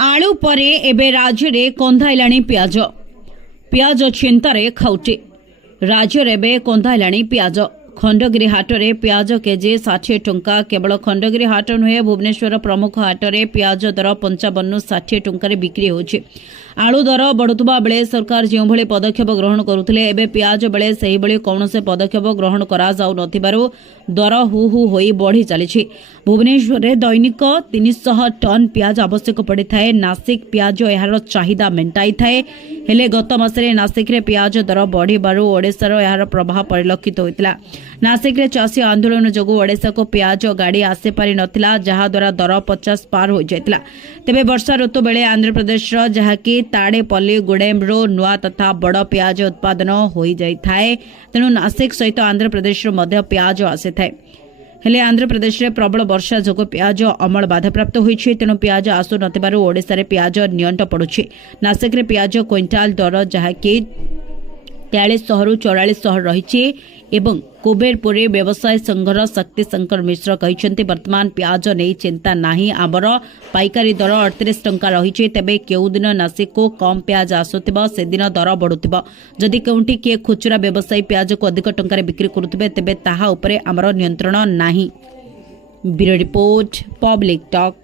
आलू परे एबे राज्य रे कंधाइलाणी प्याज प्याज चिंतारे खाउटे राज्य रे एबे कंधाइलाणी प्याज खंडगिरी हाटरे प्याज केजी 60 टंका केवल खंडगिरी हाट नुहे भुवनेश्वर प्रमुख हाटरे प्याज दर 55 60 टंका बिक्री होछि। आलू दर बढ़ुवा बेले सरकार जो भली पदक्षेप ग्रहण करुथिले एबे प्याज बेले सही भली कौनसे पदक्षेप ग्रहण करा जाउ नथिबारु दर हु हु होई बढ़ी चलीछि। भुवनेश्वर रे दैनिक 300 टन प्याज आवश्यक पड़ी थाए। नासिक प्याज यार चाहिदा मेंटाई थाए हेले गत मासरे नासिक रे प्याज दर बढ़िबारु ओडिसा रो यार प्रभाव परिलक्षित होइतिला। नासिक रे चाषी आंदोलन जोगु ओडिसा को प्याज गाड़ी आसे पारि नथिला जहा द्वारा दर 50 पार हो जाइतिला। तेबे वर्षा ऋतु बेले आंध्र प्रदेश रो जहाकी ताड़ेपल्ली गुडेम्रो नुआ तथा बड़ प्याज उत्पादन हो जाए तेणु नासिक सहित आंध्र प्रदेश मध्य प्याज आसी थाए हेले आंध्र प्रदेश रे प्रबल वर्षा जोगु प्याज अमल बाधाप्राप्त होइछि तेणु प्याज आसु नथिबारु ओडिसा रे प्याज नियंट पड़ुछि। नासिक रे प्याज क्विंटाल दर जहाकी 4300 रु 4400 रही एवं कुबेरपुर व्यवसाय संघर शक्ति शंकर मिश्र कहते वर्तमान प्याज नहीं चिंता नहीं आमर पाइकारी दर 38 टंका रही तेबे केउ दिन नासिक को कम प्याज आसुथिबो से दिन दर बढ़ुथिबो जदि केउंटी किए खुचरा व्यवसायी प्याज को अधिक टंका बिक्री करुथिबे तेबे ताहा उपरे आमर नियंत्रण नाही। Bureau report public talk.